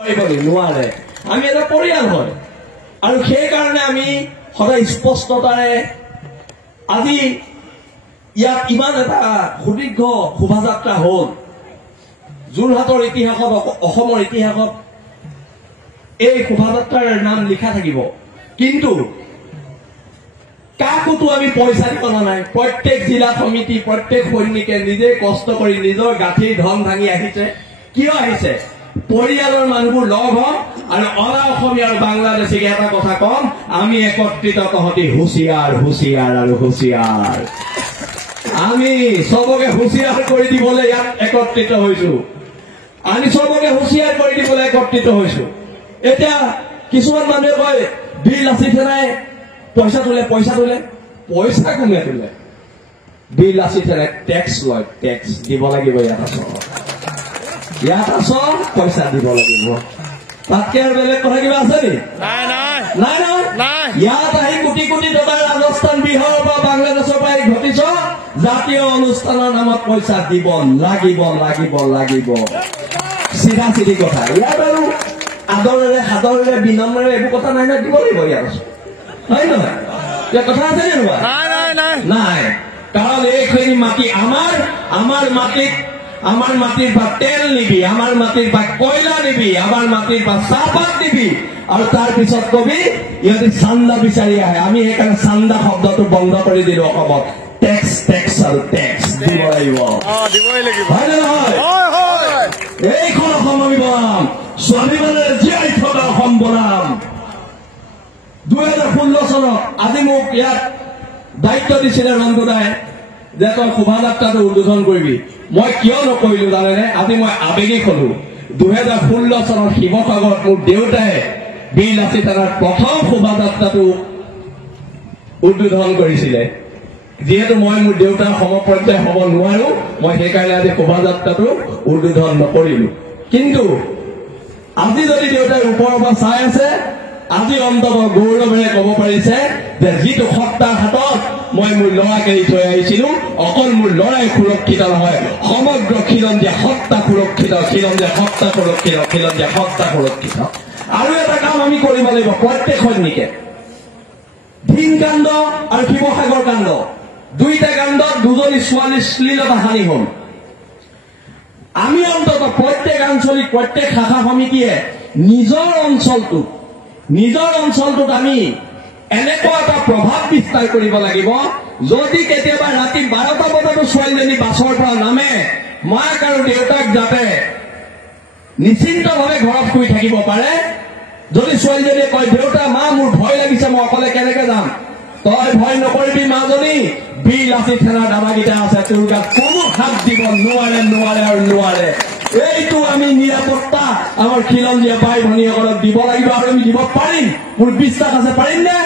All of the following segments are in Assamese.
নোৱাৰে আমি এটা পৰিয়াল হয় আৰু সেই কাৰণে আমি সদায় স্পষ্টতাৰে আজি ইয়াত ইমান এটা সুদীৰ্ঘ শোভাযাত্ৰা হ'ল যোৰহাটৰ ইতিহাসত অসমৰ ইতিহাসত এই শোভাযাত্ৰাৰ নাম লিখা থাকিব কিন্তু কাকোতো আমি পইচা দিব নাই প্ৰত্যেক জিলা সমিতি প্ৰত্যেক সৈনিকে নিজে কষ্ট কৰি নিজৰ গাঁঠিৰ ধন ভাঙি আহিছে কিয় আহিছে পৰিয়ালৰ মানুহবোৰ লগ হম আৰু অনা অসমীয়া আৰু বাংলাদেশীক এটা কথা কম আমি একত্ৰিত তহতি হুঁচিয়াৰ হুঁচিয়াৰ আৰু হুঁচিয়াৰ আমি সবকে হুঁচিয়াৰ কৰি দিবলৈ ইয়াত একত্ৰিত হৈছো আমি সবকে হুঁচিয়াৰ কৰি দিবলৈ একত্ৰিত হৈছো এতিয়া কিছুমান মানুহে কয় বিল আছে নাই পইচা তোলে পইচা কোনে তোলে বিল আছে টেক্স লয় টেক্স দিব লাগিব ইয়াত আছ পইচা দিব লাগিব তাতকে আৰু বেলেগ কথা কিবা আছে নি নাই ইয়াত আহি কোটি কোটি টকা ৰাজস্থান বিহাৰৰ পৰা বাংলাদেশৰ পৰা ঘটিছ জাতীয় অনুষ্ঠানৰ নামত পইচা দিব লাগিব চিধা চিধি কথা ইয়াত আৰু আদৰেৰে সাদৰেৰে বিনম্ৰেৰে এইবোৰ কথা নাই দিব লাগিব ইয়াত হয় নহয় ইয়াৰ কথা আছে নে নাই কাৰণ এইখিনি মাটি আমাৰ মাটিৰ পৰা তেল নিবি আমাৰ মাটিৰ পৰা কয়লা নিবি আমাৰ মাটিৰ পৰা চাহপাত নিবি আৰু তাৰ পিছত কবি ইহঁতে চান্দা বিচাৰি আহে আমি সেইকাৰণে চান্দা শব্দটো বন্ধ কৰি দিলো অসমত টেক্স আৰু টেক্স দিব লাগিব হয় নে নহয় এইখন অসম আমি বনাম স্বাভিমানেৰে জীয়াই থকা অসম বনাম 2016 চনত আজি মোক ইয়াত দায়িত্ব দিছিলে ৰঞ্জুদাই যে তই শোভাযাত্ৰাটো উদ্বোধন কৰিবি মই কিয় নকৰিলো জানেনে আজি মই আবেগিক হলো 2016 চনত শিৱসাগৰত মোৰ দেউতাই বীৰ লাচিত থানাৰ প্ৰথম শোভাযাত্ৰাটো উদ্বোধন কৰিছিলে যিহেতু মই মোৰ দেউতাৰ সমপৰ্যায় হ'ব নোৱাৰো মই সেইকাৰণে আজি শোভাযাত্ৰাটো উদ্বোধন নকৰিলো কিন্তু আজি যদি দেউতাই ওপৰৰ পৰা চাই আছে আজি অন্তত গৌৰৱেৰে ক'ব পাৰিছে যে যিটো সত্তাৰ হাতত মই মোৰ ল'ৰাক এৰি থৈ আহিছিলো অকল মোৰ ল'ৰাই সুৰক্ষিত নহয় সমগ্ৰ খিলঞ্জীয়া সত্তা সুৰক্ষিত আৰু এটা কাম আমি কৰিব লাগিব প্ৰত্যেক সৈনিকে ভীম কাণ্ড আৰু শিৱসাগৰ কাণ্ড দুইটা কাণ্ডত দুজনী ছোৱালীৰ শ্লীলতা হানি হ'ল আমি অন্তত প্ৰত্যেক আঞ্চলিক প্ৰত্যেক শাখা সমিতিয়ে নিজৰ অঞ্চলটোত আমি এনেকুৱা এটা প্ৰভাৱ বিস্তাৰ কৰিব লাগিব যদি কেতিয়াবা ৰাতি 12টা বজাতো ছোৱালীজনী বাছৰ পৰা নামে মাক আৰু দেউতাক যাতে নিশ্চিন্তভাৱে ঘৰত শুই থাকিব পাৰে যদি ছোৱালীজনীয়ে কয় দেউতা মা মোৰ ভয় লাগিছে মই অকলে কেনেকে যাম তই ভয় নকৰিবি মাজনী বীৰ লাচিত থানাৰ দাদাকেইটা আছে তোৰ গাত কোনো হাত দিব নোৱাৰে এইটো আমি নিৰাপত্তা আমাৰ খিলঞ্জীয়া বাই ভনীসকলক দিব লাগিব আৰু আমি দিব পাৰিম মোৰ বিশ্বাস আছে পাৰিম নে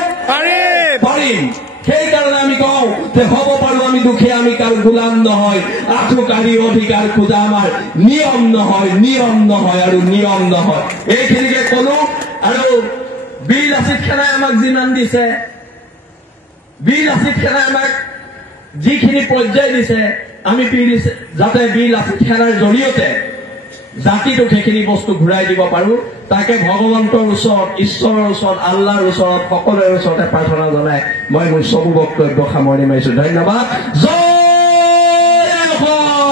পাৰিম সেইকাৰণে আমি কওঁ যে হ'ব পাৰো আমি দুখীয়া আমি কাৰো গোলাম নহয় আঁঠুকাঢ়ি অধিকাৰ খোজা আমাৰ নিয়ম নহয় এইখিনিকে কলো আৰু বীৰ লাচিত খানাই আমাক যিমান দিছে বীৰ লাচিত খানাই আমাক যিখিনি পৰ্যায় দিছে আমি যাতে বীৰ লাচিত খানাৰ জৰিয়তে জাতিটোক সেইখিনি বস্তু ঘূৰাই দিব পাৰো তাকে ভগৱন্তৰ ওচৰত ঈশ্বৰৰ ওচৰত আল্লাহৰ ওচৰত সকলোৰে ওচৰতে প্ৰাৰ্থনা জনাই মই মোৰ চবু বক্তব্য সামৰণি মাৰিছো ধন্যবাদ জয় অসম।